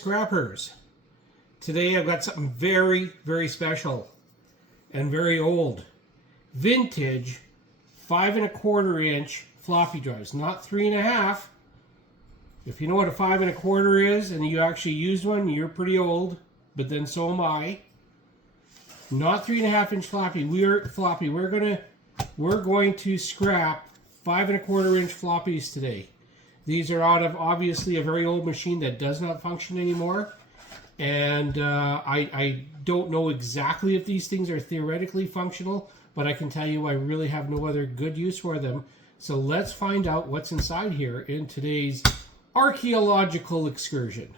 scrappers. Today I've got something very, very special and very old. Vintage 5 1/4 inch floppy drives, not 3 1/2. If you know what a 5 1/4 is and you actually used one, you're pretty old, but then so am I. Not 3 1/2 inch floppy. We're going to scrap 5 1/4 inch floppies today. These are out of obviously a very old machine that does not function anymore. And I don't know exactly if these things are theoretically functional, but I can tell you I really have no other good use for them. So let's find out what's inside here in today's archaeological excursion.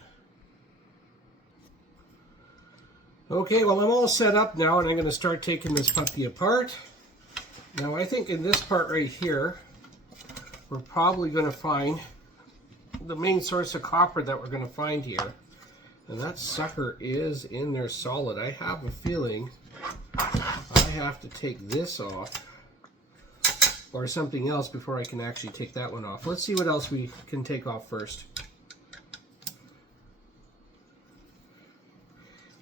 Okay, well I'm all set up now and I'm going to start taking this puppy apart. Now I think in this part right here, we're probably going to find the main source of copper that we're going to find here. And that sucker is in there solid. I have a feeling I have to take this off or something else before I can actually take that one off. Let's see what else we can take off first.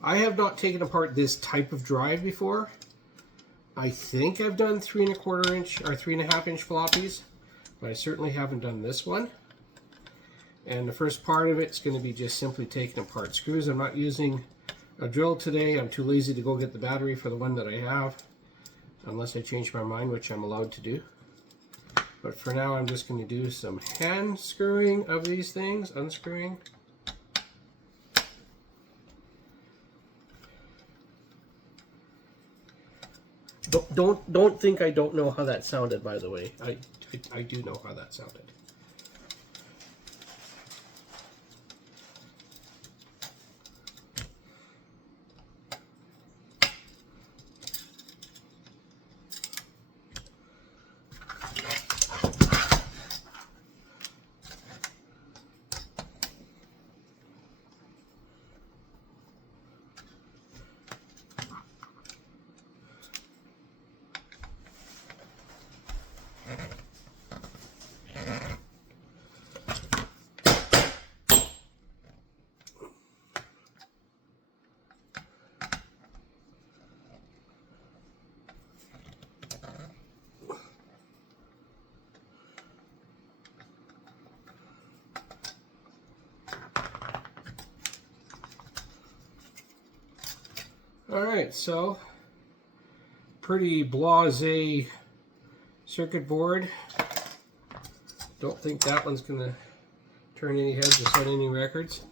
I have not taken apart this type of drive before. I think I've done 3 1/4 inch or 3 1/2 inch floppies, but I certainly haven't done this one. And the first part of it's going to be just simply taking apart screws. I'm not using a drill today. I'm too lazy to go get the battery for the one that I have, unless I change my mind, which I'm allowed to do. But for now, I'm just going to do some hand screwing of these things, unscrewing. Don't think I don't know how that sounded, by the way. I do know how that sounded. Alright, so pretty blasé circuit board. Don't think that one's going to turn any heads or set any records.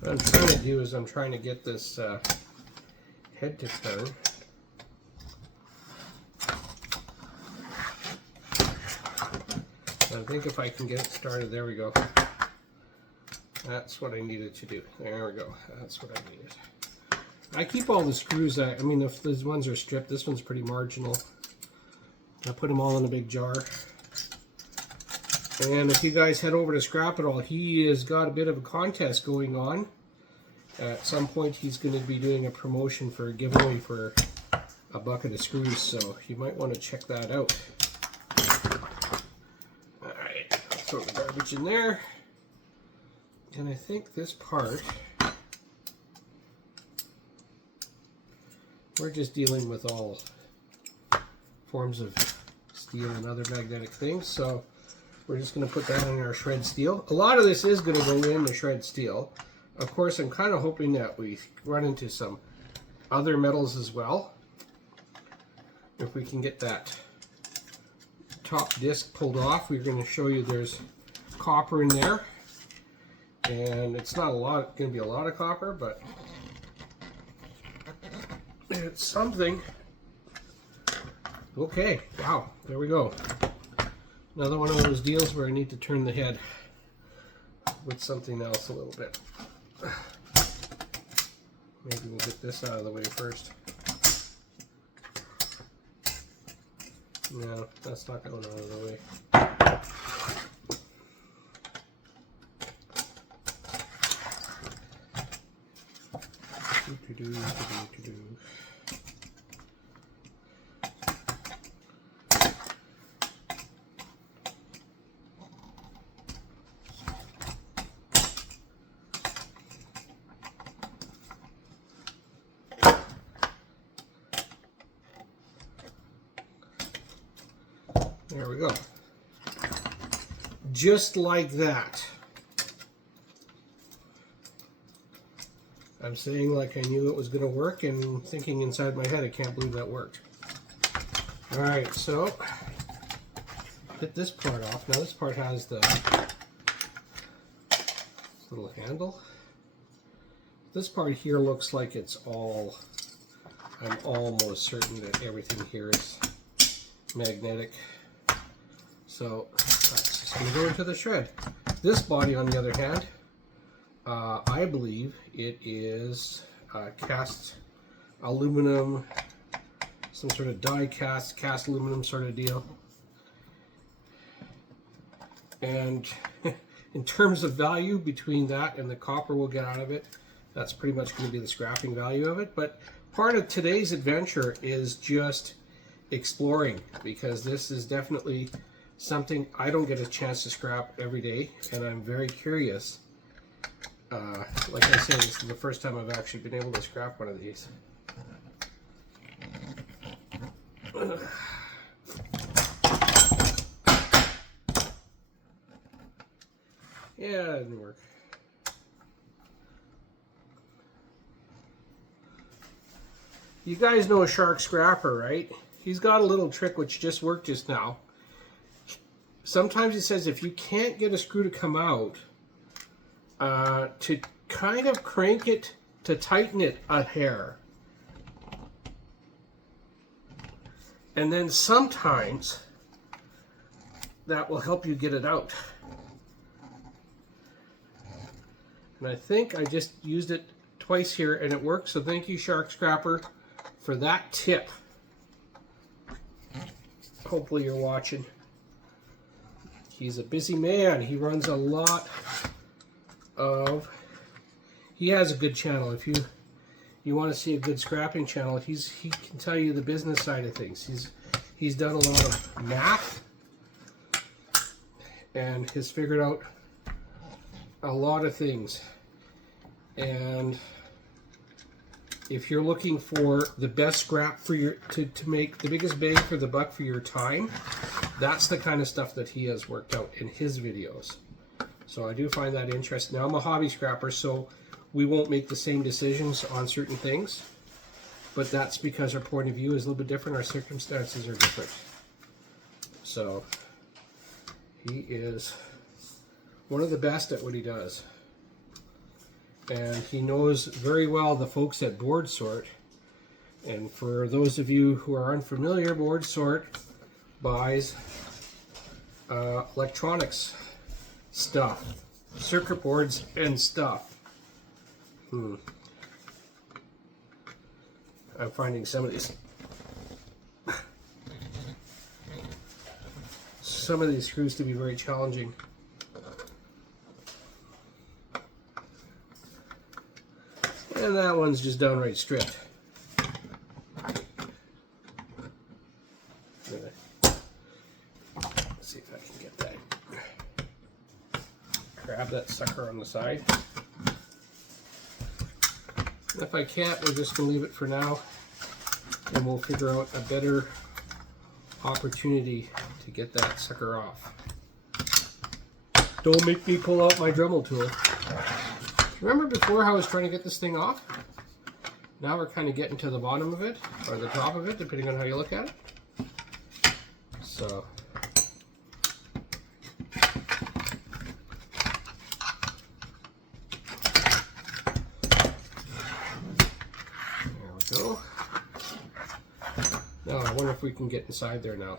What I'm trying to do is I'm trying to get this head to turn. I think if I can get it started, there we go. That's what I needed to do. There we go. That's what I needed. I keep all the screws. I mean, if these ones are stripped, this one's pretty marginal. I put them all in a big jar. And if you guys head over to Scrap It All, he has got a bit of a contest going on. At some point, he's going to be doing a promotion for a giveaway for a bucket of screws, so you might want to check that out. Alright, I'll throw the garbage in there. And I think this part, we're just dealing with all forms of steel and other magnetic things, so we're just going to put that in our shred steel. A lot of this is going to go in the shred steel. Of course, I'm kind of hoping that we run into some other metals as well. If we can get that top disc pulled off, we're going to show you there's copper in there. And it's not going to be a lot of copper, but it's something. Okay, wow, there we go. Another one of those deals where I need to turn the head with something else a little bit. Maybe we'll get this out of the way first. No, that's not going out of the way. There we go. Just like that. I'm saying like I knew it was going to work and thinking inside my head, I can't believe that worked. Alright, so get this part off. Now this part has the little handle. This part here looks like it's all, I'm almost certain that everything here is magnetic. So that's just going to go into the shred. This body, on the other hand, I believe it is cast aluminum, some sort of die cast aluminum sort of deal. And in terms of value between that and the copper we'll get out of it, that's pretty much going to be the scrapping value of it. But part of today's adventure is just exploring, because this is definitely something I don't get a chance to scrap every day, and I'm very curious. Like I said, this is the first time I've actually been able to scrap one of these. Yeah, that didn't work. You guys know a shark scrapper, right? He's got a little trick which just worked just now. Sometimes it says if you can't get a screw to come out, to kind of crank it to tighten it a hair. And then sometimes that will help you get it out. And I think I just used it twice here and it worked, so thank you, Shark Scrapper, for that tip. Hopefully you're watching. He's a busy man. He runs a lot of... He has a good channel. If you want to see a good scrapping channel, he can tell you the business side of things. He's done a lot of math and has figured out a lot of things. And if you're looking for the best scrap for your to make the biggest bang for the buck for your time, that's the kind of stuff that he has worked out in his videos. So I do find that interesting. Now I'm a hobby scrapper, so we won't make the same decisions on certain things, but that's because our point of view is a little bit different, our circumstances are different. So he is one of the best at what he does. And he knows very well the folks at Board Sort. And for those of you who are unfamiliar, Board Sort buys electronics stuff, circuit boards and stuff. I'm finding some of these screws to be very challenging. And that one's just downright stripped. Let's see if I can get that. Grab that sucker on the side. And if I can't, we're just going to leave it for now, and we'll figure out a better opportunity to get that sucker off. Don't make me pull out my Dremel tool. Remember before how I was trying to get this thing off? Now we're kind of getting to the bottom of it, or the top of it, depending on how you look at it. So, there we go. Now I wonder if we can get inside there now.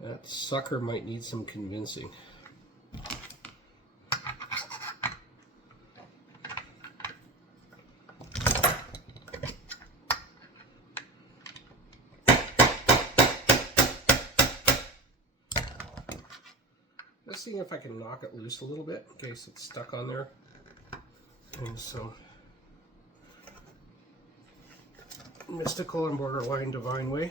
That sucker might need some convincing. Let's see if I can knock it loose a little bit in case it's stuck on there. And some mystical and borderline divine way.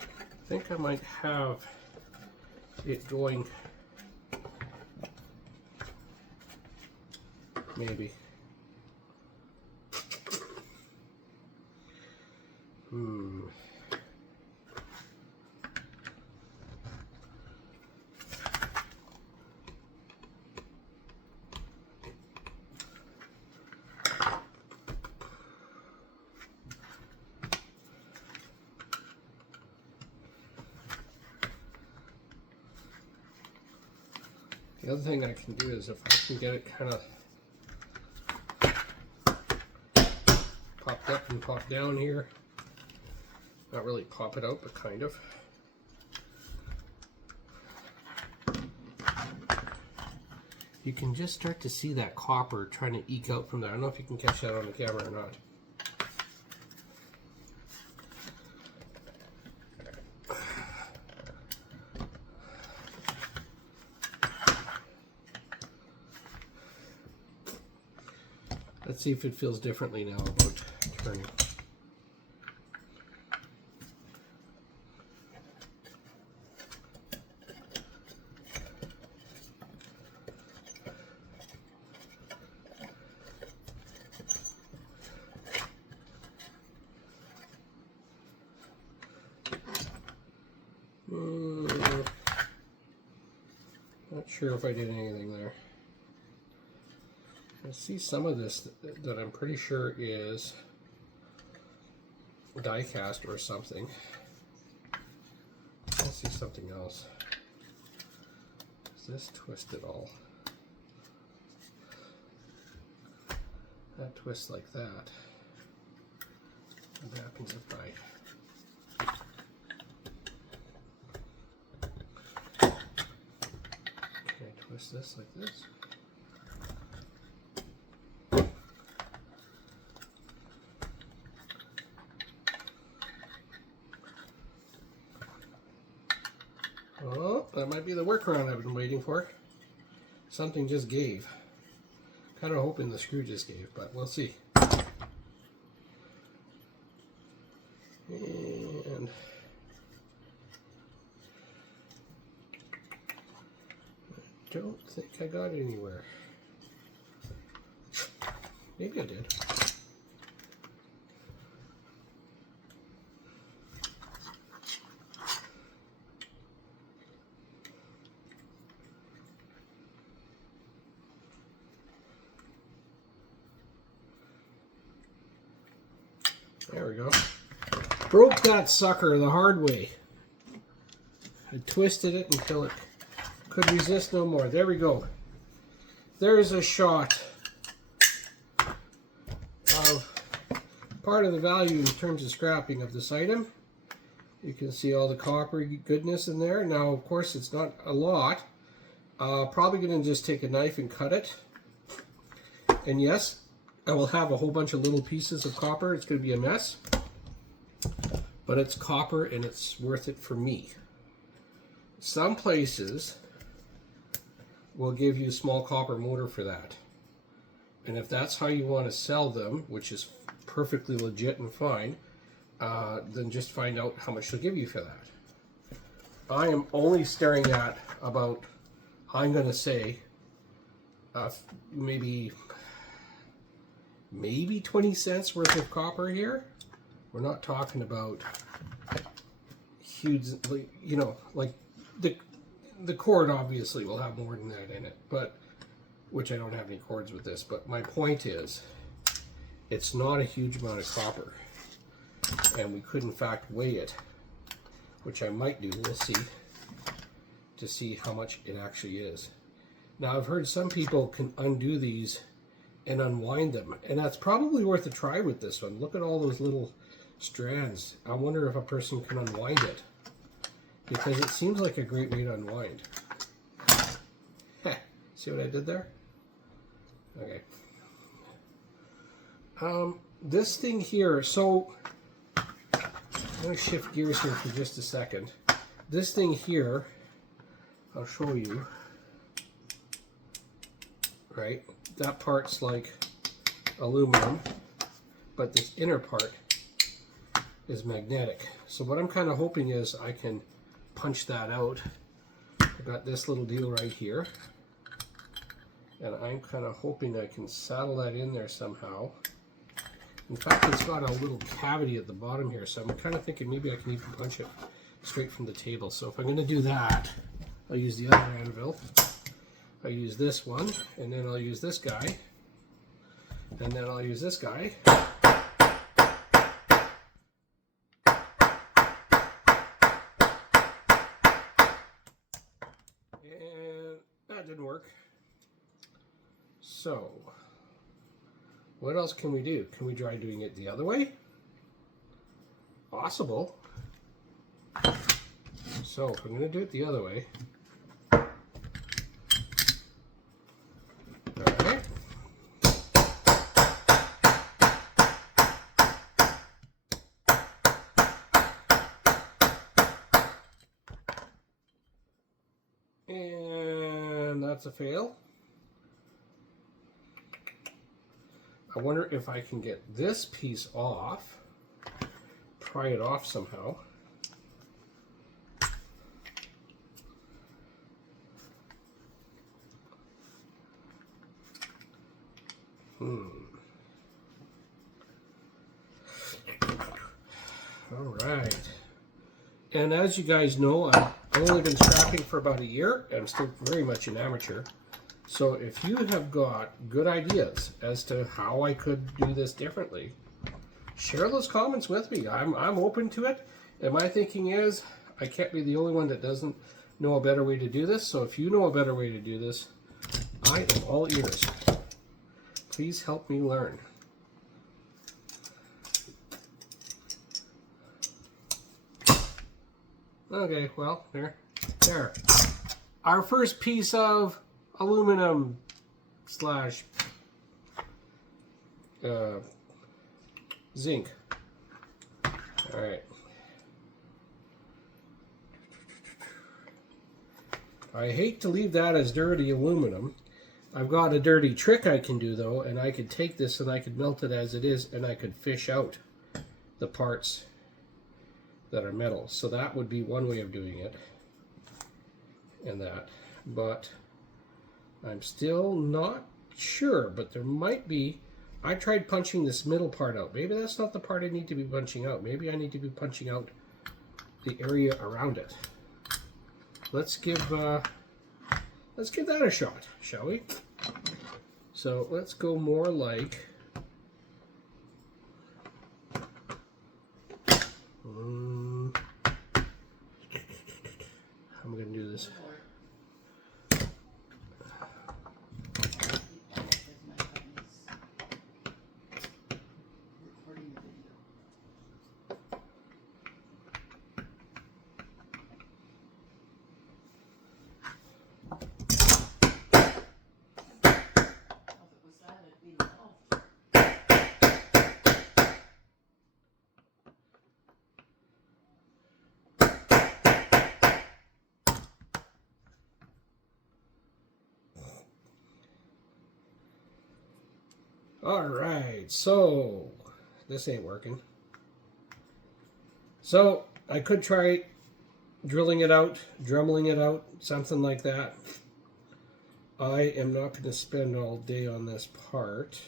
I think I might have it going, maybe. The other thing I can do is if I can get it kind of popped up and popped down here, not really pop it out, but kind of. You can just start to see that copper trying to eke out from there. I don't know if you can catch that on the camera or not. Let's see if it feels differently now about turning. Not sure if I did anything there. I see some of this that I'm pretty sure is die cast or something. I see something else. Is this twisted all? That twists like that. What happens if I twist this like this? Oh, that might be the workaround I've been waiting for. Something just gave. Kind of hoping the screw just gave, but we'll see. And I don't think I got it anywhere. Maybe I did. There we go. Broke that sucker the hard way. I twisted it until it could resist no more. There we go. There's a shot of part of the value in terms of scrapping of this item. You can see all the copper goodness in there. Now, of course, it's not a lot. Probably going to just take a knife and cut it. And yes, I will have a whole bunch of little pieces of copper. It's going to be a mess. But it's copper and it's worth it for me. Some places will give you a small copper motor for that. And if that's how you want to sell them, which is perfectly legit and fine, then just find out how much they'll give you for that. I am only staring at about, I'm going to say, maybe 20 cents worth of copper here. We're not talking about huge, you know, like the cord obviously will have more than that in it, but which I don't have any cords with this, but my point is it's not a huge amount of copper, and we could in fact weigh it, which I might do. We'll see, to see how much it actually is. Now I've heard some people can undo these and unwind them, and that's probably worth a try with this one. Look at all those little strands. I wonder if a person can unwind it, because it seems like a great way to unwind. Heh, see what I did there? Okay. This thing here, so I'm going to shift gears here for just a second. This thing here, I'll show you, right? That part's like aluminum, but this inner part is magnetic. So what I'm kind of hoping is I can punch that out. I've got this little deal right here, and I'm kind of hoping I can saddle that in there somehow. In fact, it's got a little cavity at the bottom here, so I'm kind of thinking maybe I can even punch it straight from the table. So if I'm going to do that, I'll use the other anvil. I'll use this one, and then I'll use this guy, and then I'll use this guy. And that didn't work. So, what else can we do? Can we try doing it the other way? Possible. So, if I'm going to do it the other way, alright. And that's a fail. I wonder if I can get this piece off, pry it off somehow. All right. And as you guys know, I've only been strapping for about a year. I'm still very much an amateur. So if you have got good ideas as to how I could do this differently, share those comments with me. I'm open to it. And my thinking is, I can't be the only one that doesn't know a better way to do this. So if you know a better way to do this, I am all ears. Please help me learn. Okay, well, there. Our first piece of aluminum slash zinc. All right. I hate to leave that as dirty aluminum. I've got a dirty trick I can do though, and I could take this and I could melt it as it is, and I could fish out the parts that are metal. So that would be one way of doing it, and that. But I'm still not sure, but there might be. I tried punching this middle part out. Maybe that's not the part I need to be punching out. Maybe I need to be punching out the area around it. Let's give that a shot, shall we? So let's go more like how am I going to do this? All right, so this ain't working. So I could try drilling it out, drummeling it out, something like that. I am not going to spend all day on this part.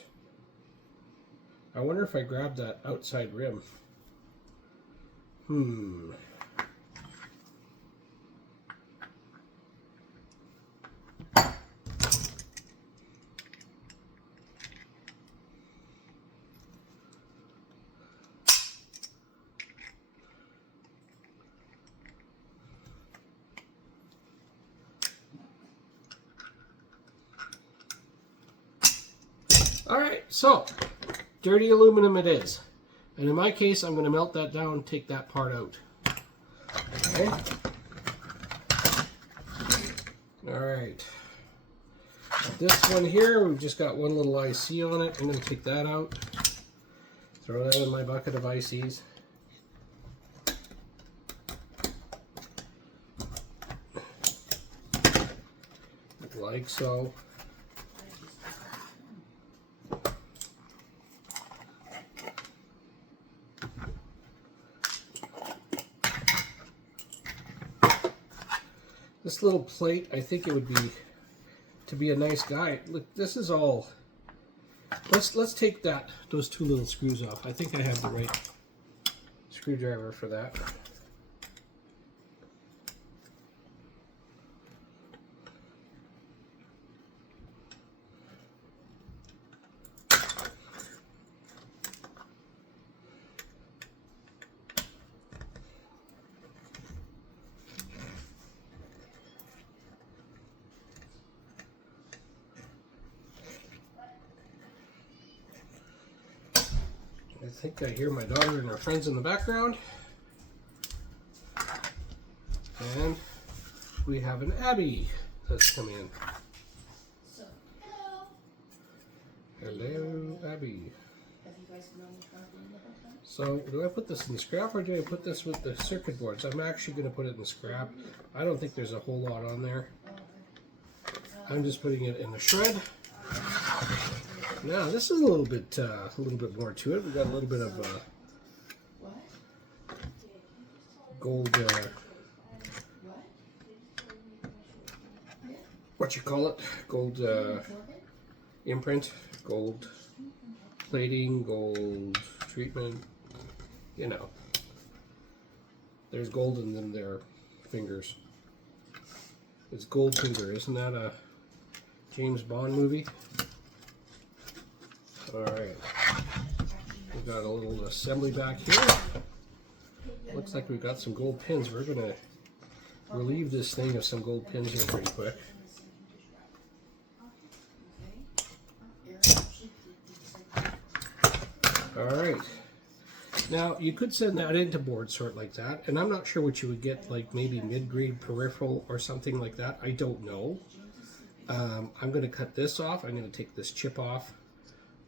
I wonder if I grab that outside rim. So, dirty aluminum it is. And in my case, I'm going to melt that down and take that part out. Okay. Alright. This one here, we've just got one little IC on it. I'm going to take that out. Throw that in my bucket of ICs. Like so. This little plate, I think it would be to be a nice guy. Look, this is all. Let's take those two little screws off. I think I have the right screwdriver for that. I think I hear my daughter and her friends in the background. And we have an Abby that's come in. So, hello. Hello, Abby. Have you guys known me the whole time? So, do I put this in the scrap or do I put this with the circuit boards? I'm actually going to put it in the scrap. I don't think there's a whole lot on there. I'm just putting it in the shred. Now, this is a little bit more to it. We've got a little bit of gold, what you call it? Gold imprint, gold plating, gold treatment. You know, there's gold in their fingers. It's Goldfinger, isn't that a James Bond movie? Alright, we've got a little assembly back here. Looks like we've got some gold pins. We're going to relieve this thing of some gold pins here pretty quick. Alright, now you could send that into board sort like that, and I'm not sure what you would get, like maybe mid-grade peripheral or something like that. I don't know. I'm going to cut this off. I'm going to take this chip off.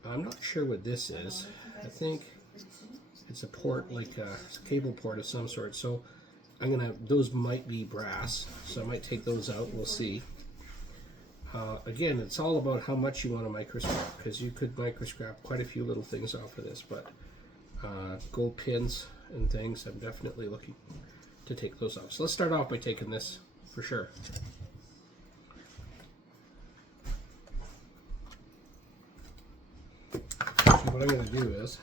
I'm not sure what this is. I think it's a port, like a cable port of some sort. So those might be brass. So I might take those out. We'll see. Again, it's all about how much you want to microscrap, because you could microscrap quite a few little things off of this. But gold pins and things, I'm definitely looking to take those off. So let's start off by taking this for sure. What I'm going to do is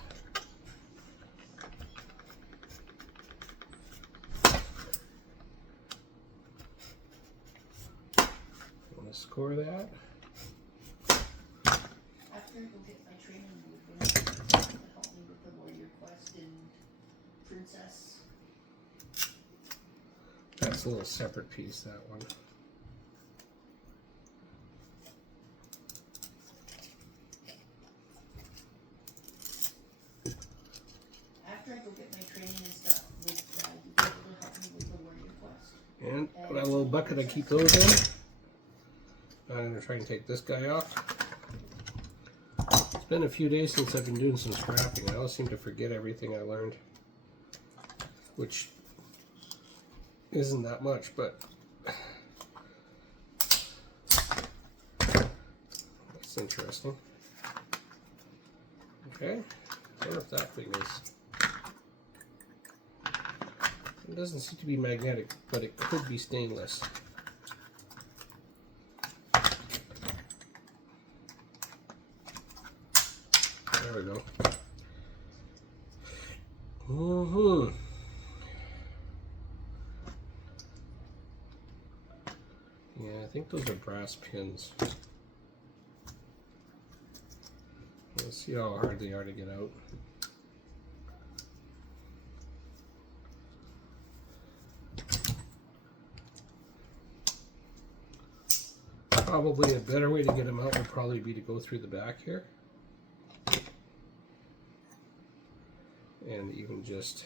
I'm going to score that. After I go get my training, you're going to help me with the Warrior Quest and Princess. That's a little separate piece, that one. After I go get my training and stuff, you be able to help me with the Warrior Quest. And got a little bucket I keep those in. I'm going to try and take this guy off. It's been a few days since I've been doing some scrapping. I always seem to forget everything I learned, which isn't that much, but that's interesting. Okay, I wonder if that thing is. It doesn't seem to be magnetic, but it could be stainless. There we go. Yeah, I think those are brass pins. Let's see how hard they are to get out. Probably a better way to get them out would probably be to go through the back here. and even just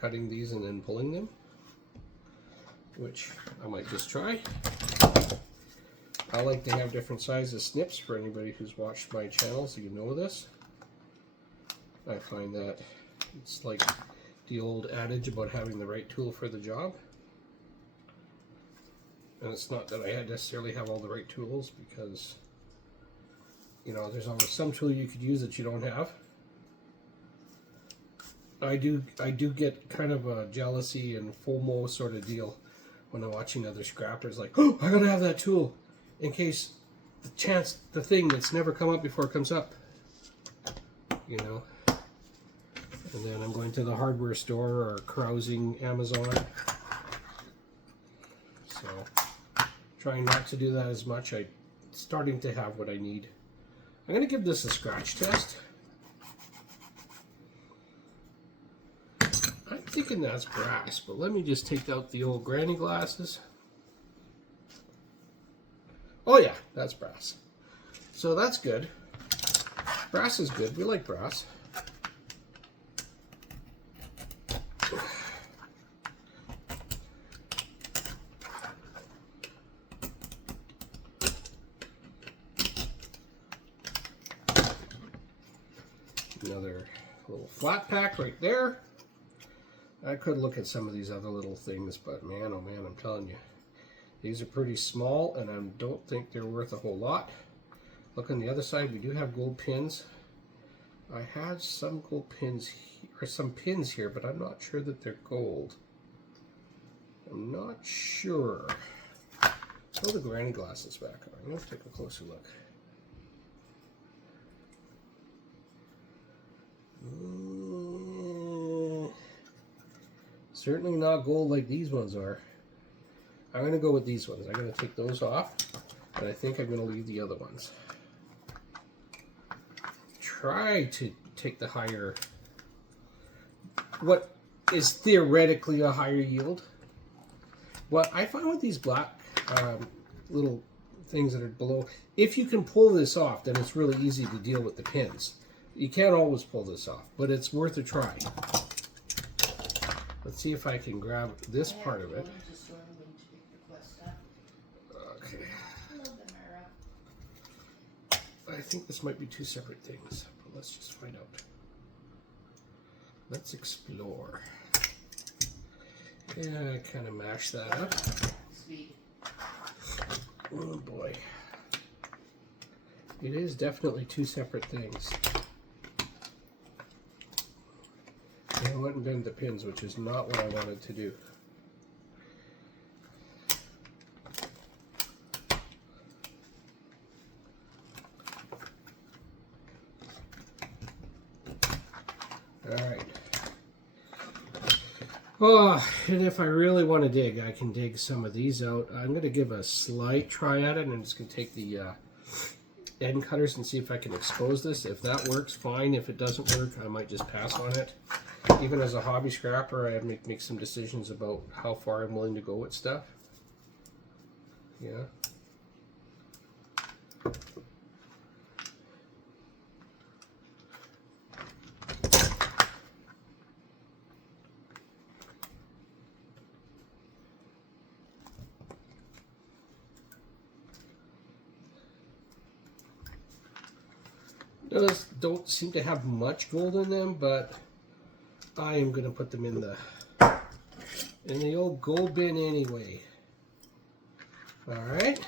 cutting these and then pulling them, which I might just try. I like to have different sizes snips for anybody who's watched my channel, so you know this. I find that it's like the old adage about having the right tool for the job. And it's not that I necessarily have all the right tools, because you know, there's always some tool you could use that you don't have. I do get kind of a jealousy and FOMO sort of deal when I'm watching other scrappers, like, oh, I gotta have that tool in case the thing that's never come up before comes up, you know. And then I'm going to the hardware store or carousing Amazon. So trying not to do that as much. I'm starting to have what I need. I'm going to give this a scratch test. I'm thinking that's brass, but let me just take out the old granny glasses. Oh yeah, that's brass. So that's good. Brass is good. We like brass. Another little flat pack right there. I could look at some of these other little things, but man, oh man, I'm telling you, these are pretty small, and I don't think they're worth a whole lot. Look on the other side, we do have gold pins. I had some gold pins or some pins here, but I'm not sure that they're gold. I'm not sure. Throw the granny glasses back on. I'm going to take a closer look. Certainly not gold like these ones are. I'm going to go with these ones. I'm going to take those off, and I think I'm going to leave the other ones. Try to take the higher, what is theoretically a higher yield. What I find with these black little things that are below, if you can pull this off, then it's really easy to deal with the pins. You can't always pull this off, but it's worth a try. Let's see if I can grab this part of it. Okay. I think this might be two separate things, but let's just find out. Let's explore. Yeah, I kind of mashed that up. Oh boy. It is definitely two separate things. I went and bent the pins, which is not what I wanted to do. Alright. Oh, and if I really want to dig, I can dig some of these out. I'm going to give a slight try at it, and I'm just going to take the end cutters and see if I can expose this. If that works, fine. If it doesn't work, I might just pass on it. Even as a hobby scrapper, I have to make some decisions about how far I'm willing to go with stuff. Yeah. Those don't seem to have much gold in them, but I am going to put them in the old gold bin anyway. All right.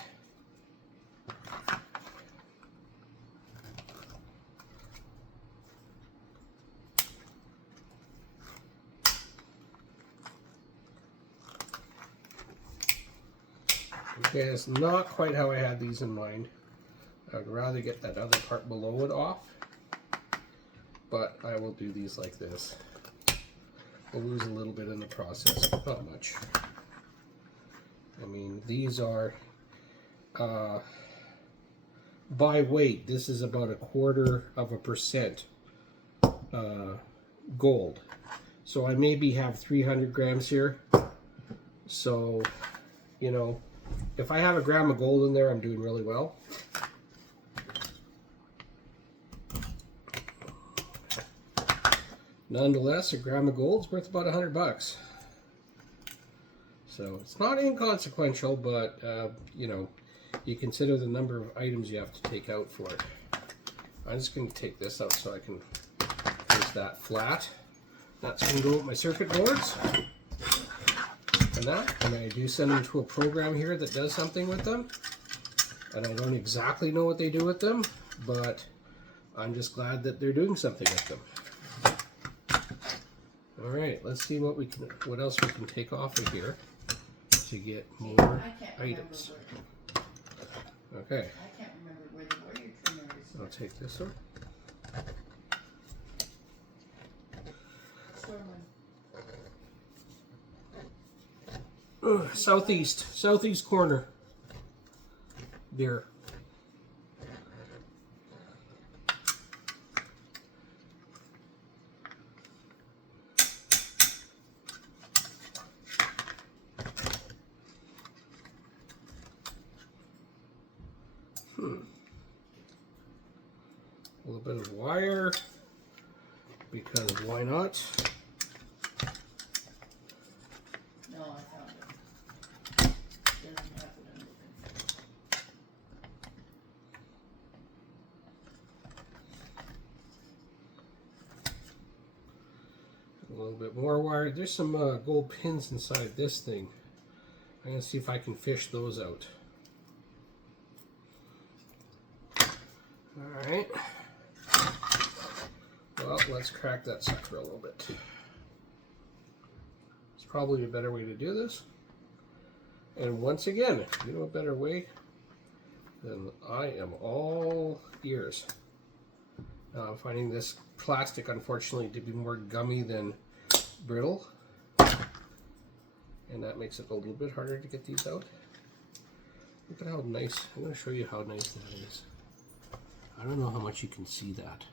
Okay, it's not quite how I had these in mind. I'd rather get that other part below it off, but I will do these like this. I'll lose a little bit in the process, but not much. I mean, these are by weight. This is about 1/4% gold. So I maybe have 300 grams here. So, you know, if I have a gram of gold in there, I'm doing really well. Nonetheless, a gram of gold is worth about $100. So it's not inconsequential, but you know, you consider the number of items you have to take out for it. I'm just going to take this out so I can place that flat. That's going to go with my circuit boards. And that, and I do send them to a program here that does something with them. And I don't exactly know what they do with them, but I'm just glad that they're doing something with them. All right, let's see what else we can take off of here to get more items. Okay. I can't remember where the warrior trimmer is. I'll take this one. Southeast corner. There. A little bit of wire, because why not? No, I found it. Doesn't have what I'm looking for. A little bit more wire. There's some gold pins inside this thing. I'm going to see if I can fish those out. Alright. Well, let's crack that sucker a little bit. It's probably a better way to do this. And once again, you know a better way, then I am all ears. Now I'm finding this plastic, unfortunately, to be more gummy than brittle. And that makes it a little bit harder to get these out. Look at how nice, I'm going to show you how nice that is. I don't know how much you can see that,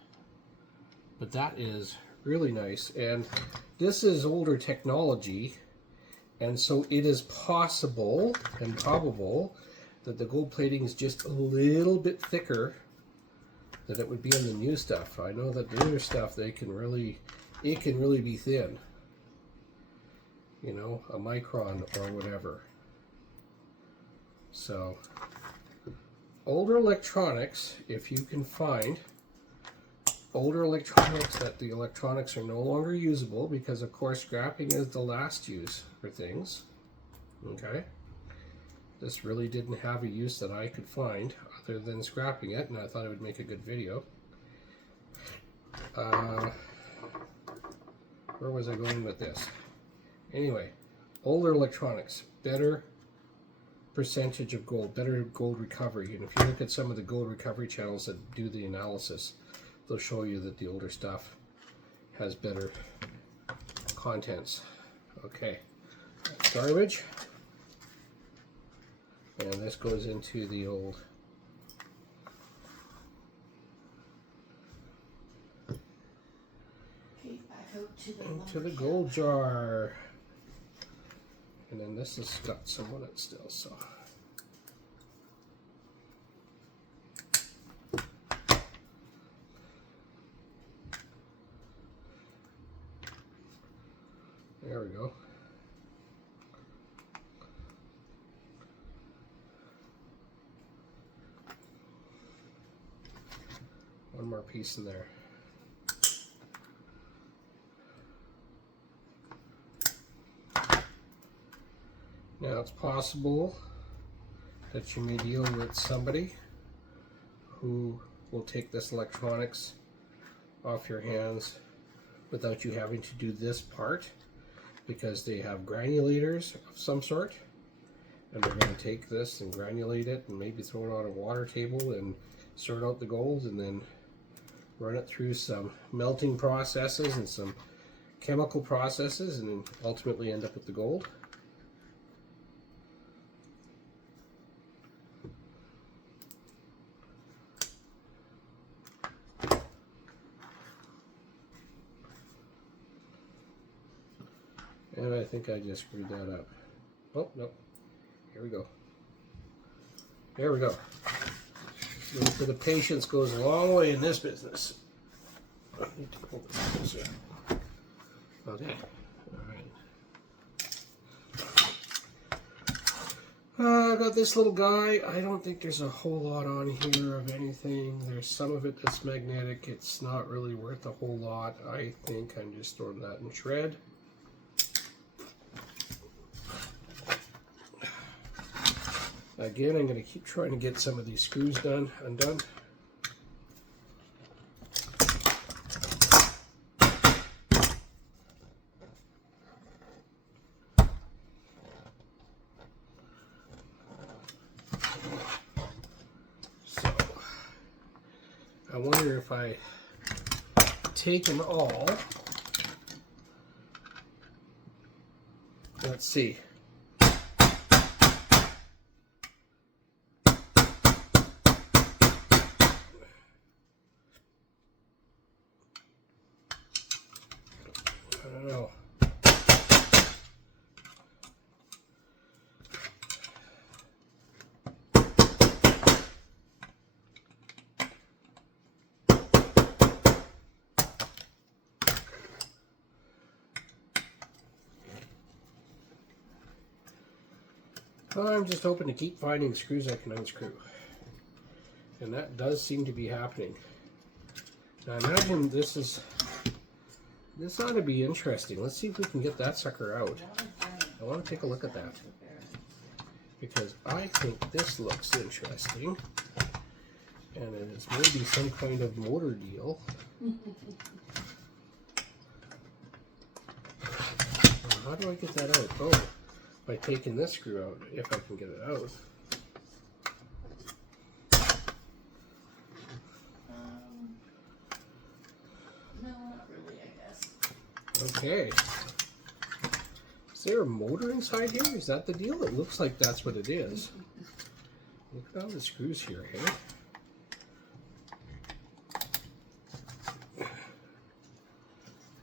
but that is really nice. And this is older technology, and so it is possible and probable that the gold plating is just a little bit thicker than it would be on the new stuff. I know that the newer stuff, it can really be thin, you know, a micron or whatever. So older electronics, if you can find older electronics that the electronics are no longer usable, because of course scrapping is the last use for things. Okay, this really didn't have a use that I could find other than scrapping it, and I thought it would make a good video. Where was I going with this? Anyway, older electronics, better percentage of gold, better gold recovery. And if you look at some of the gold recovery channels that do the analysis, they'll show you that the older stuff has better contents. Okay, that's garbage. And this goes into the old Back out into the gold jar. And then this has got some on it still, so. There we go. One more piece in there. Now it's possible that you may deal with somebody who will take this electronics off your hands without you having to do this part, because they have granulators of some sort, and they're going to take this and granulate it and maybe throw it on a water table and sort out the gold and then run it through some melting processes and some chemical processes and then ultimately end up with the gold. And I think I just screwed that up. Oh, no. Here we go. There we go. A little bit of patience goes a long way in this business. I need to pull this closer. Okay. Alright. I got this little guy. I don't think there's a whole lot on here of anything. There's some of it that's magnetic. It's not really worth a whole lot. I think I'm just throwing that in shred. Again, I'm going to keep trying to get some of these screws undone. So, I wonder if I take them all. Let's see. I don't know. I'm just hoping to keep finding screws I can unscrew. And that does seem to be happening. Now I imagine this ought to be interesting. Let's see if we can get that sucker out. I want to take a look at that. Because I think this looks interesting. And it is maybe some kind of motor deal. How do I get that out? Oh, by taking this screw out, if I can get it out. No, not really, I guess. Okay. Is there a motor inside here? Is that the deal? It looks like that's what it is. Look at all the screws here, hey?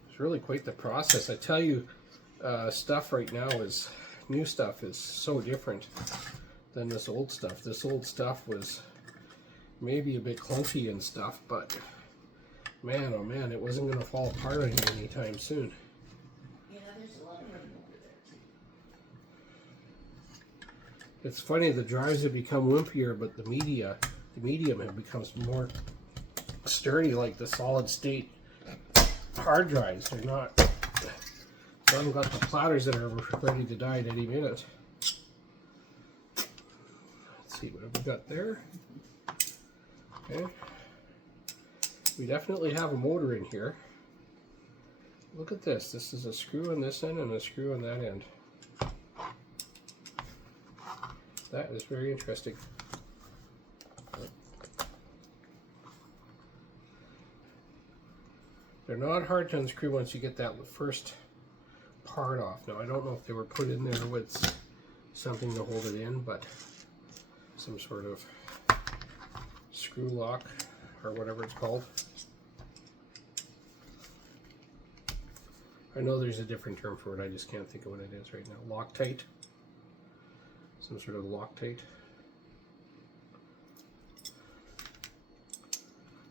It's really quite the process. I tell you, stuff right now is, new stuff is so different than this old stuff. This old stuff was maybe a bit clunky and stuff, but man, oh man, it wasn't going to fall apart on you anytime soon. Yeah, there's a lot of room over there too. It's funny, the drives have become wimpier, but the medium have become more sturdy, like the solid state hard drives. They're not. So I've got the platters that are ready to die at any minute. Let's see what have we got there. Okay. We definitely have a motor in here. Look at this. This is a screw on this end and a screw on that end. That is very interesting. They're not hard to unscrew once you get that first part off. Now, I don't know if they were put in there with something to hold it in, but some sort of screw lock or whatever it's called. I know there's a different term for it, I just can't think of what it is right now. Loctite. Some sort of Loctite.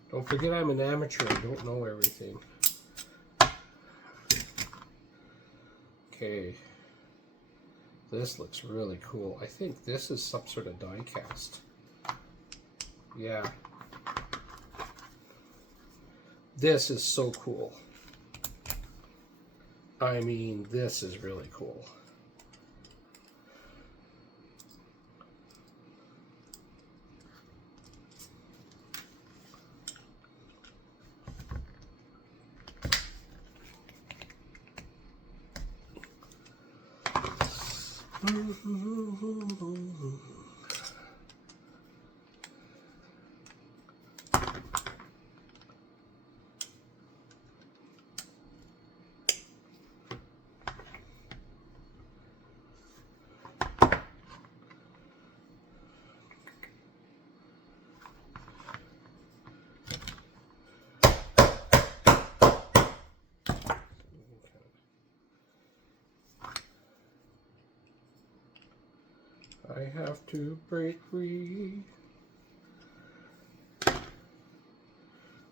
Don't forget I'm an amateur, I don't know everything. Okay. This looks really cool. I think this is some sort of die cast. Yeah. This is so cool. I mean, this is really cool. I have to break free.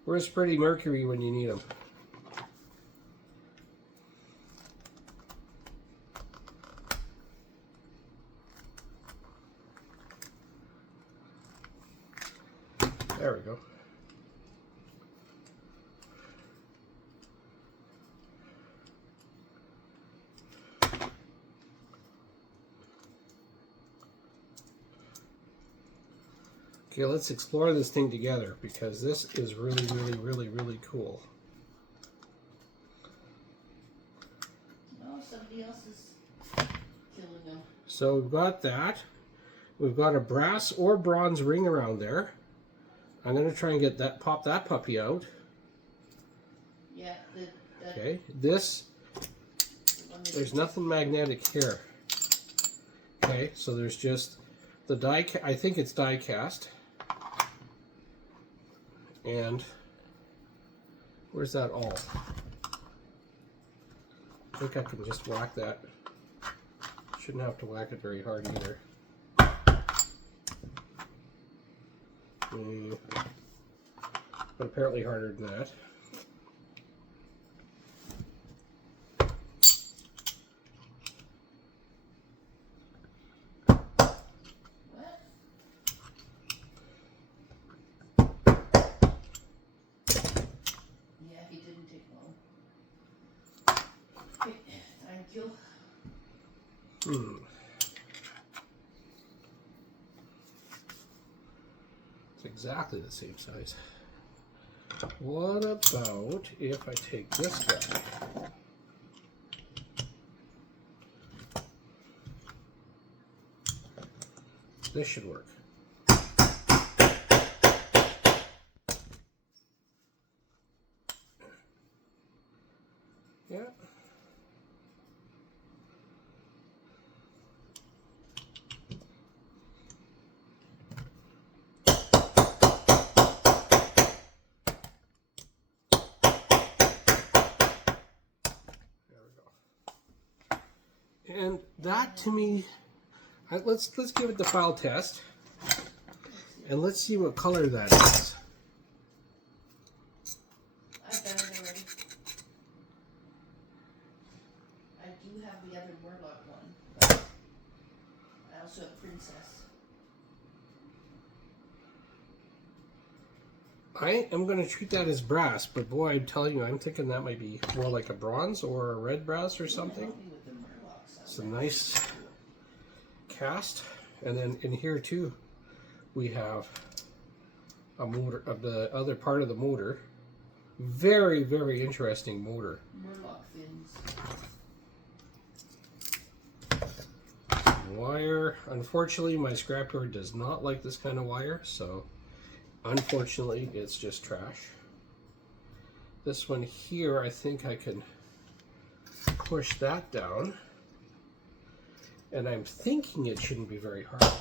Where's Freddie Mercury when you need him? There we go. Okay, let's explore this thing together because this is really, really, really, really cool. Oh, somebody else is killing them. So we've got that. We've got a brass or bronze ring around there. I'm going to try and get that, pop that puppy out. Yeah, Okay, this, there's nothing magnetic here. Okay, so there's just the die, I think it's die cast. And where's that all? I think I can just whack that. Shouldn't have to whack it very hard either. But apparently harder than that. what? Yeah, he didn't take long. Okay, thank you. It's exactly the same size. What about if I take this guy? This should work. Yeah. And that to me, let's give it the file test, and let's see what color that is. I've done it already. I do have the other Murloc one, but I also have Princess. I am going to treat that as brass, but boy, I'm telling you, I'm thinking that might be more like a bronze or a red brass or something. With the Murlocs. It's a nice cast. And then in here too, we have a motor of the other part of the motor. Very, very interesting motor. Murloc fins. Wire. Unfortunately, my scrapyard does not like this kind of wire, so unfortunately, it's just trash. This one here, I think I can push that down. And I'm thinking it shouldn't be very hard.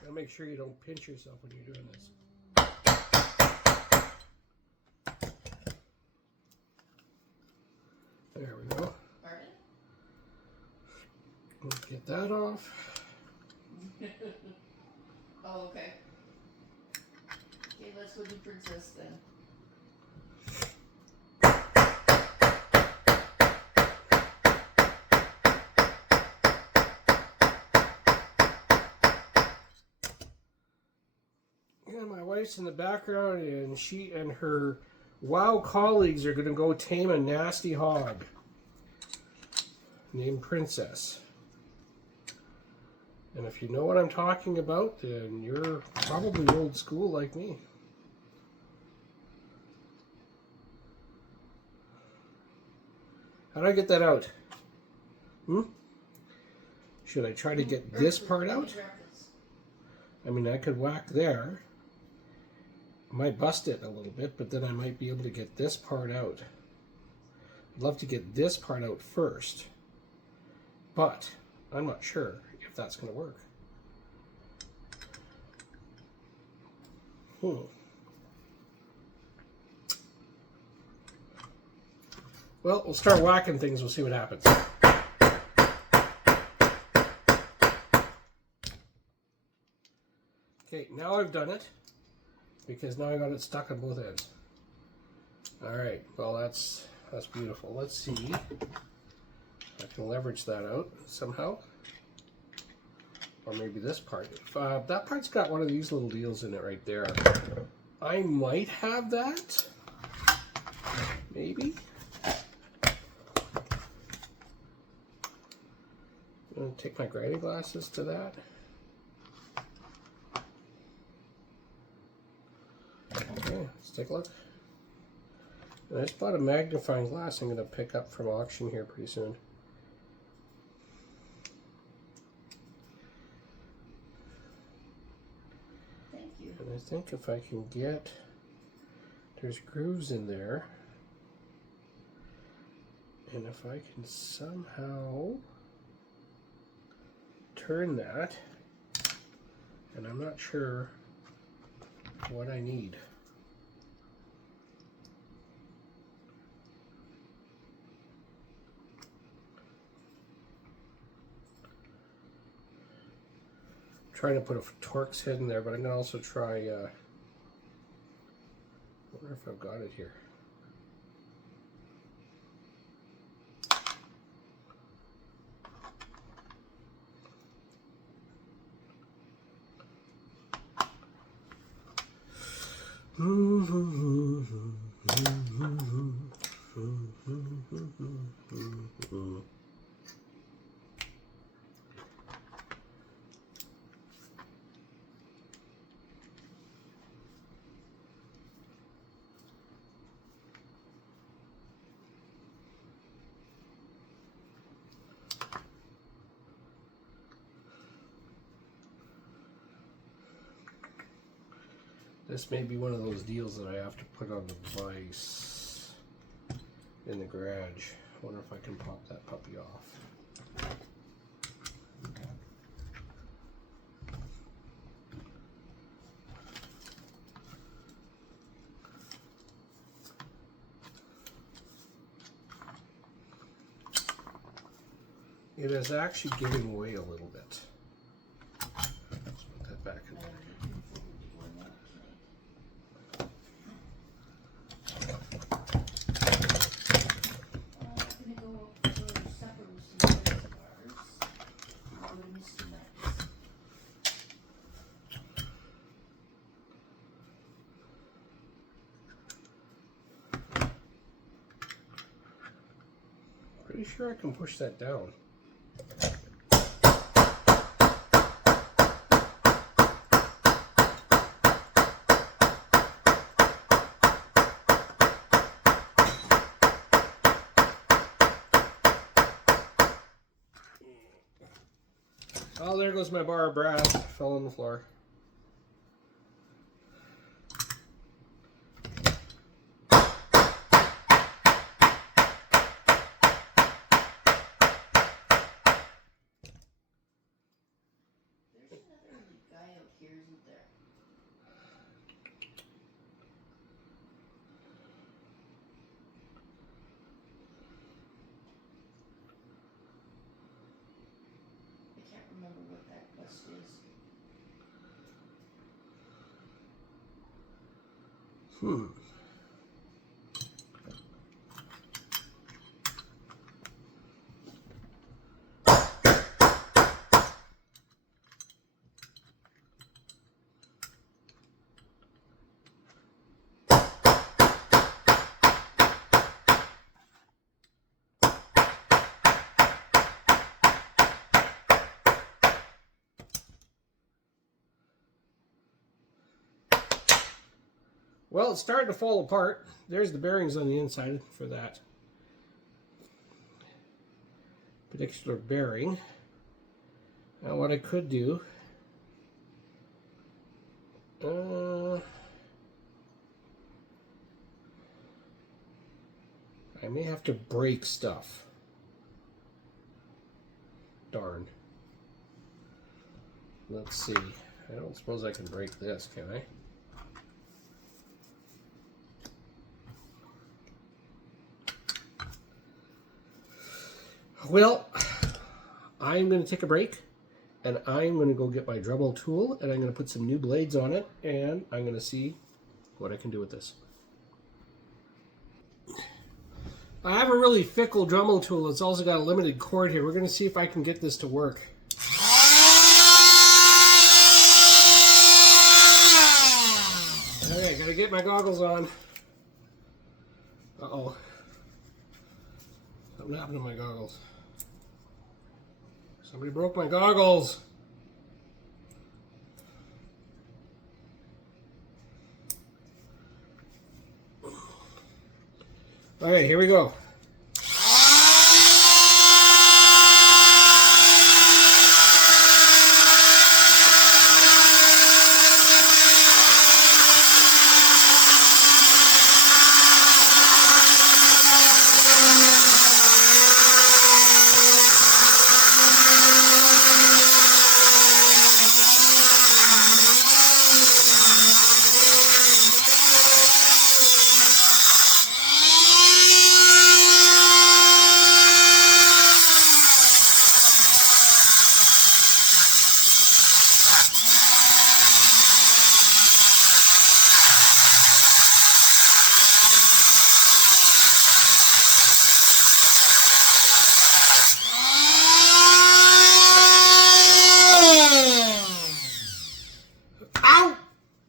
Gotta make sure you don't pinch yourself when you're doing this. There we go. Pardon? Let's get that off. Oh, okay. Okay, let's go do Princess then. Yeah, my wife's in the background, and she and her WoW colleagues are going to go tame a nasty hog named Princess. And if you know what I'm talking about, then you're probably old school like me. How do I get that out? Should I try to get this part out? I mean, I could whack there. I might bust it a little bit, but then I might be able to get this part out. I'd love to get this part out first, but I'm not sure if that's going to work. Well, we'll start whacking things. We'll see what happens. Okay, now I've done it, because now I got it stuck on both ends. All right, well, that's That's beautiful. Let's see if I can leverage that out somehow. Or maybe this part. That part's got one of these little deals in it right there. I might have that. Maybe. I'm going to take my granny glasses to that. Okay, let's take a look. And I just bought a magnifying glass I'm going to pick up from auction here pretty soon. Thank you. And I think if I can get, there's grooves in there. And if I can somehow turn that, and I'm not sure what I need. Trying to put a Torx head in there, but I'm going to also try, I wonder if I've got it here. This may be one of those deals that I have to put on the vise in the garage. I wonder if I can pop that puppy off. It is actually giving way a little bit. Let's put that back in there. Pretty sure I can push that down. Oh, there goes my bar of brass. Fell on the floor. Remember what that quest is. Well, it's starting to fall apart. There's the bearings on the inside for that particular bearing. Now what I could do, I may have to break stuff. Darn. Let's see. I don't suppose I can break this, can I? Well, I'm going to take a break, and I'm going to go get my Dremel tool, and I'm going to put some new blades on it, and I'm going to see what I can do with this. I have a really fickle Dremel tool. It's also got a limited cord here. We're going to see if I can get this to work. Okay, gotta get my goggles on. Uh-oh. Something happened to my goggles. Somebody broke my goggles. Alright, here we go.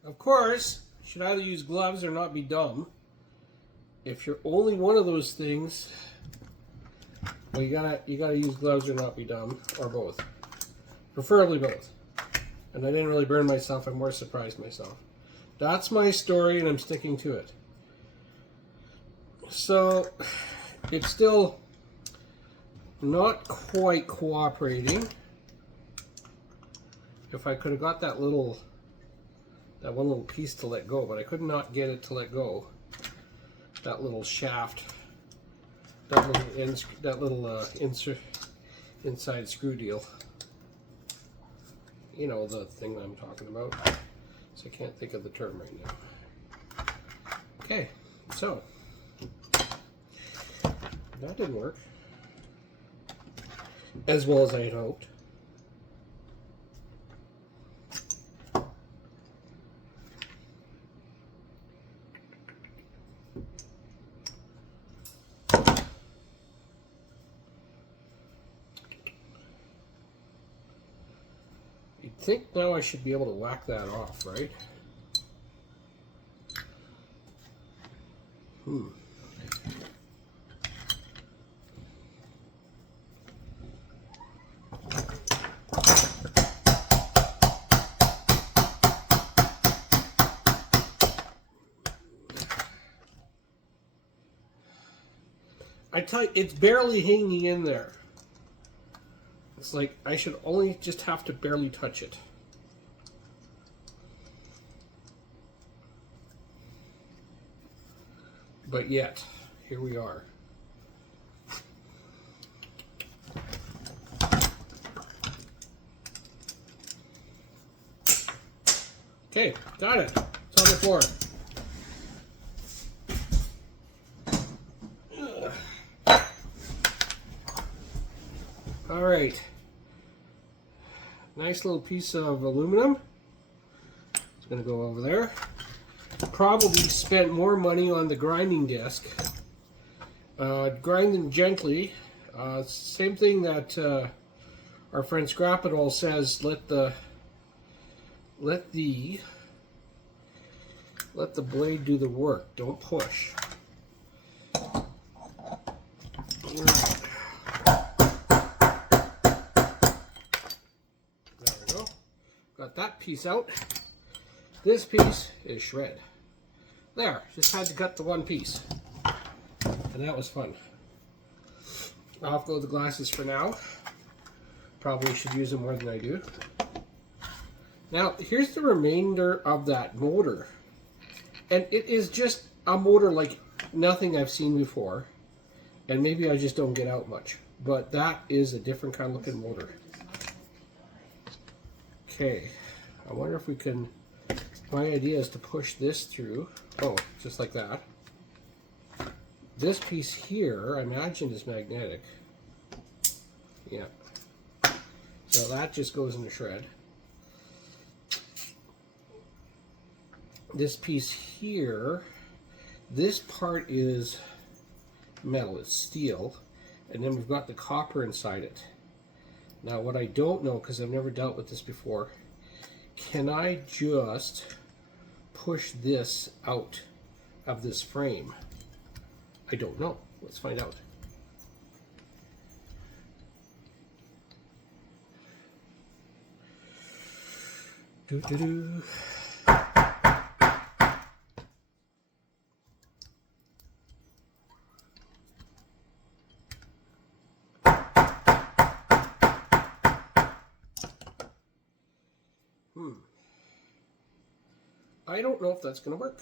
Of course, you should either use gloves or not be dumb. If you're only one of those things, well, you gotta use gloves or not be dumb, or both. Preferably both. And I didn't really burn myself. I'm more surprised myself. That's my story, and I'm sticking to it. So, it's still not quite cooperating. If I could have got that one little piece to let go, but I could not get it to let go. That little shaft, that little inside screw deal. You know the thing that I'm talking about. So I can't think of the term right now. Okay, so that didn't work as well as I had hoped. I think now I should be able to whack that off, right? I tell you, it's barely hanging in there. It's like I should only just have to barely touch it. But yet, here we are. Okay, got it. It's on the floor. All right. Nice little piece of aluminum. It's going to go over there. Probably spent more money on the grinding disc. Grind them gently. Same thing that our friend Scrapidol says. Let the blade do the work. Don't push. There we go. Got that piece out. This piece is shred. There, just had to cut the one piece. And that was fun. Off go the glasses for now. Probably should use them more than I do. Now, here's the remainder of that motor. And it is just a motor like nothing I've seen before. And maybe I just don't get out much. But that is a different kind of looking motor. Okay, I wonder if we can... My idea is to push this through. Oh, just like that. This piece here, I imagine, is magnetic. Yeah. So that just goes in the shred. This piece here, this part is metal, it's steel, and then we've got the copper inside it. Now what I don't know, because I've never dealt with this before, can I just push this out of this frame? I don't know. Let's find out. Doo-doo-doo. I don't know if that's going to work.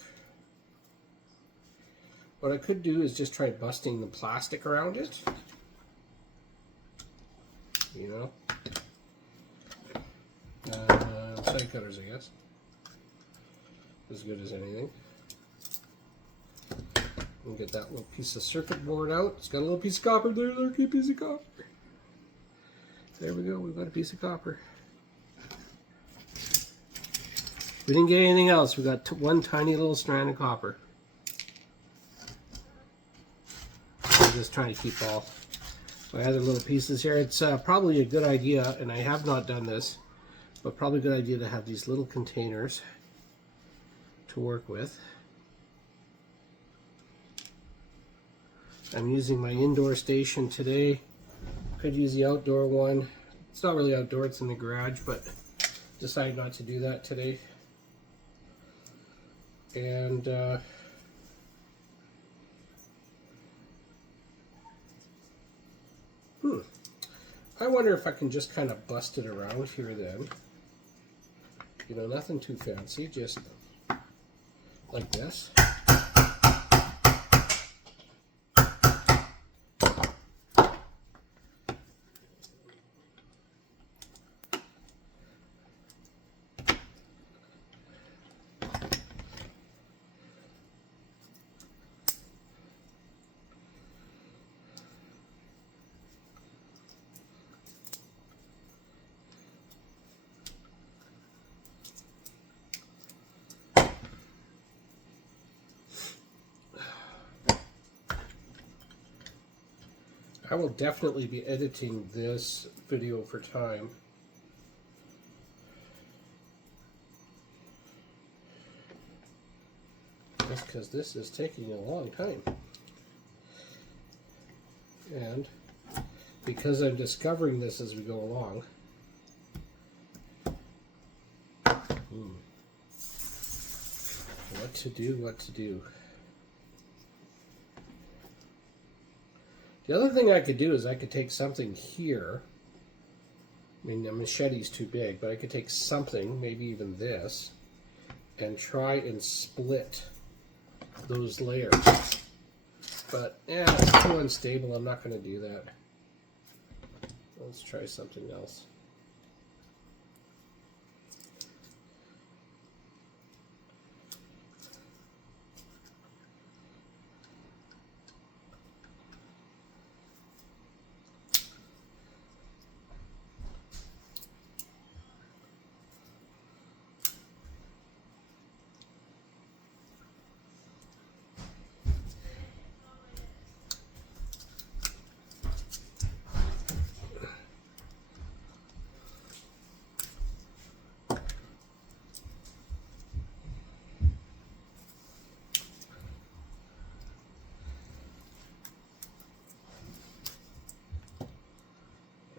What I could do is just try busting the plastic around it. You know? Side cutters, I guess. As good as anything. And get that little piece of circuit board out. It's got a little piece of copper there. Look, a piece of copper. There we go. We've got a piece of copper. We didn't get anything else. We got one tiny little strand of copper. I'm just trying to keep all my other little pieces here. It's probably a good idea, and I have not done this, but probably a good idea to have these little containers to work with. I'm using my indoor station today. Could use the outdoor one. It's not really outdoor, it's in the garage, but decided not to do that today. And I wonder if I can just kind of bust it around here then. You know, nothing too fancy, just like this. I will definitely be editing this video for time. Just because this is taking a long time. And because I'm discovering this as we go along. What to do, what to do. The other thing I could do is I could take something here. I mean, the machete's too big, but I could take something, maybe even this, and try and split those layers. But, yeah, it's too unstable. I'm not going to do that. Let's try something else.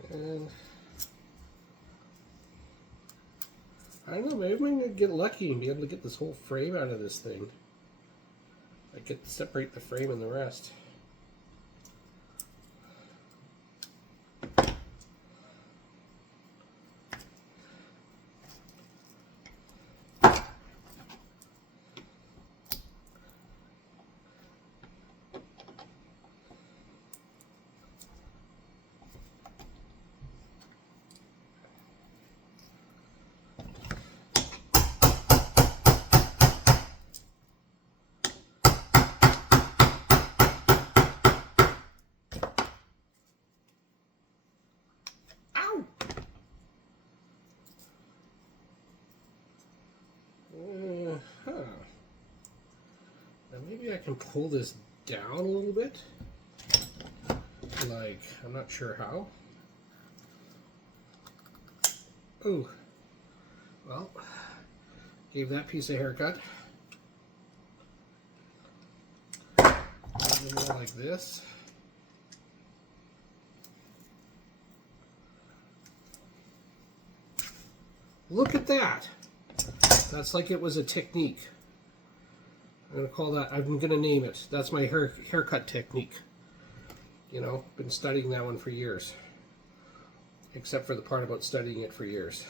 And I don't know, maybe I'm going to get lucky and be able to get this whole frame out of this thing. I get to separate the frame and the rest. Now maybe I can pull this down a little bit. like, I'm not sure how. Ooh, well, gave that piece a haircut. More like this. Look at that. That's like it was a technique. I'm going to call that, I'm going to name it. That's my haircut technique. You know, been studying that one for years. Except for the part about studying it for years.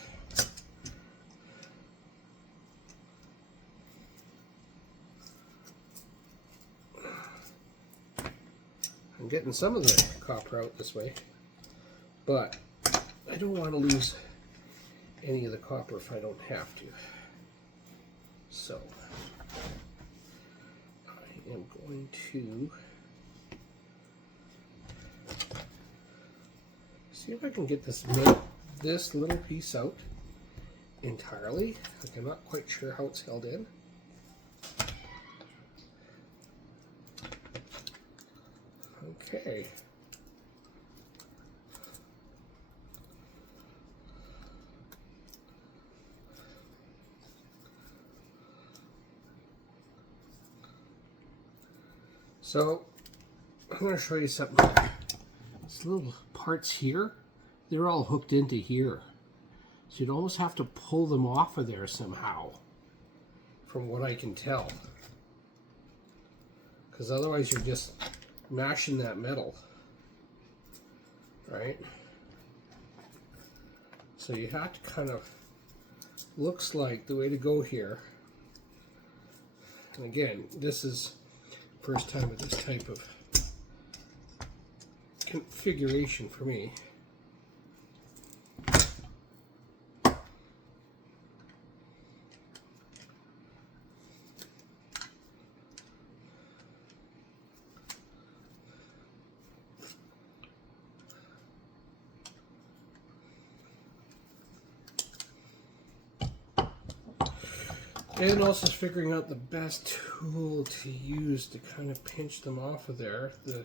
I'm getting some of the copper out this way, but I don't want to lose any of the copper if I don't have to. So I am going to see if I can get this little piece out entirely. Like, I'm not quite sure how it's held in. Okay. So I'm going to show you something. These little parts here, they're all hooked into here. So you'd almost have to pull them off of there somehow, from what I can tell. Because otherwise you're just mashing that metal, right? So you have to kind of, looks like the way to go here, and again, this is first time with this type of configuration for me. And also figuring out the best tool to use to kind of pinch them off of there. The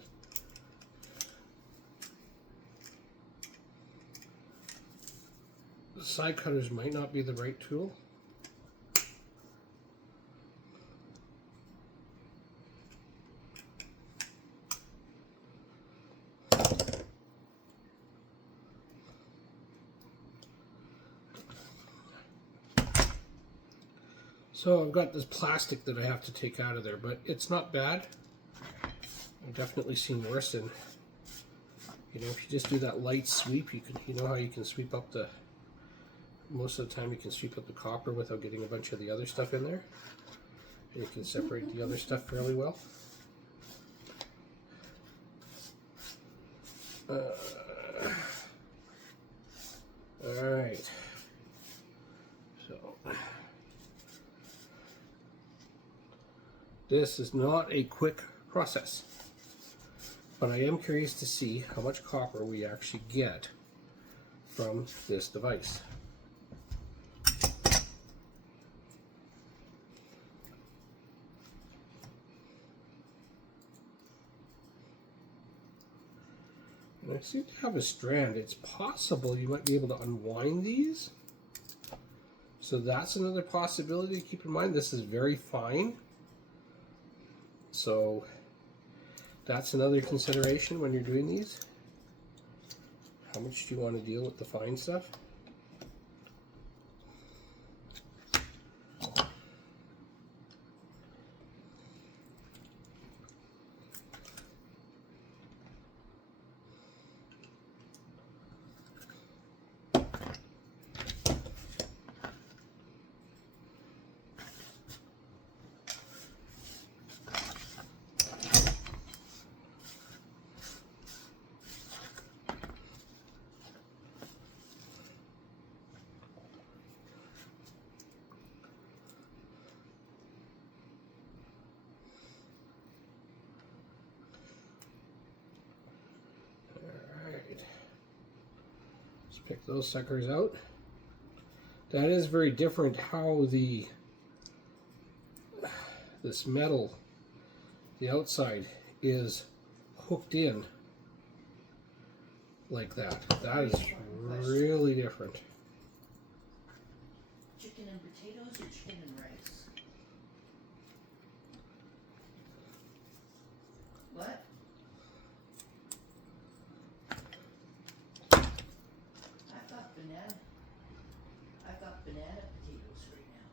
side cutters might not be the right tool. So I've got this plastic that I have to take out of there, but it's not bad. I've definitely seen worse. And you know, if you just do that light sweep, you know how you can sweep up the, most of the time you can sweep up the copper without getting a bunch of the other stuff in there. And you can separate the other stuff fairly well. All right. So this is not a quick process, but I am curious to see how much copper we actually get from this device. And I seem to have a strand. It's possible you might be able to unwind these. So that's another possibility to keep in mind. This is very fine. So that's another consideration when you're doing these. How much do you want to deal with the fine stuff? Pick those suckers out. That is very different how this metal, the outside, is hooked in like that. That is really different. Chicken and potatoes or chicken and rice? What? I've got banana potatoes right now.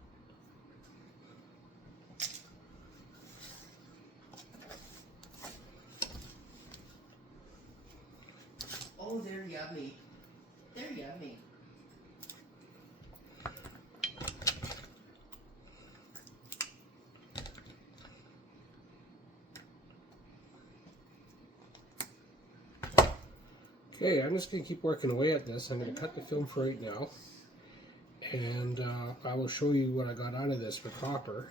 Oh, they're yummy. They're yummy. Okay, I'm just going to keep working away at this. I'm going to cut the film for right now. And I will show you what I got out of this for copper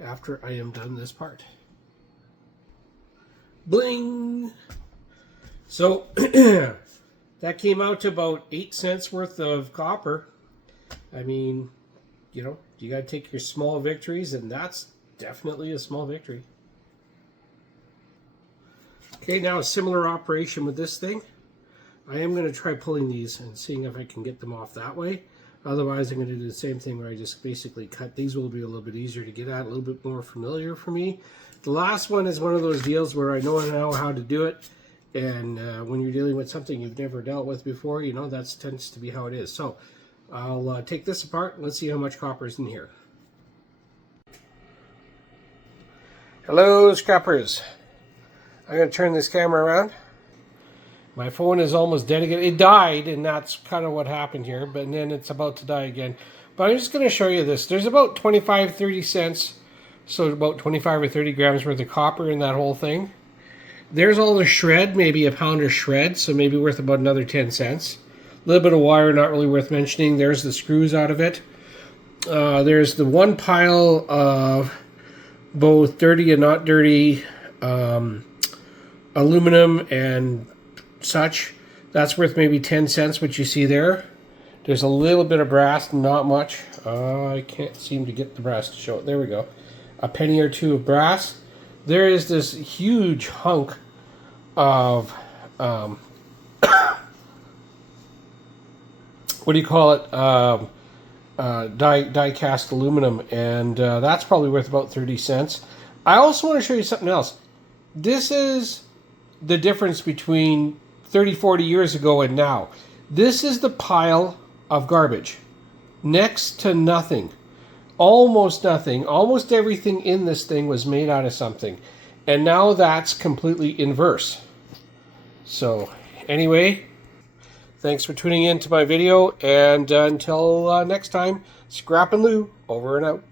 after I am done this part. Bling! So, that came out to about 8 cents worth of copper. I mean, you know, you got to take your small victories, and that's definitely a small victory. Okay, now a similar operation with this thing. I am going to try pulling these and seeing if I can get them off that way. Otherwise, I'm going to do the same thing where I just basically cut. These will be a little bit easier to get at, a little bit more familiar for me. The last one is one of those deals where I know now how to do it. And when you're dealing with something you've never dealt with before, you know, that tends to be how it is. So I'll take this apart and let's see how much copper is in here. Hello, scrappers. I'm going to turn this camera around. My phone is almost dead again. It died, and that's kind of what happened here, but then it's about to die again. But I'm just going to show you this. There's about 25, 30 cents, so about 25 or 30 grams worth of copper in that whole thing. There's all the shred, maybe a pound of shred, so maybe worth about another 10 cents. A little bit of wire, not really worth mentioning. There's the screws out of it. There's the one pile of both dirty and not dirty aluminum and such. That's worth maybe 10 cents, what you see there. There's a little bit of brass, not much. I can't seem to get the brass to show it. There we go. A penny or two of brass. There is this huge hunk of what do you call it? Die cast aluminum, and that's probably worth about 30 cents. I also want to show you something else. This is the difference between 30, 40 years ago and now. This is the pile of garbage. Next to nothing. Almost nothing. Almost everything in this thing was made out of something. And now that's completely inverse. So, anyway, thanks for tuning in to my video. And until next time, Scrap and Lou, over and out.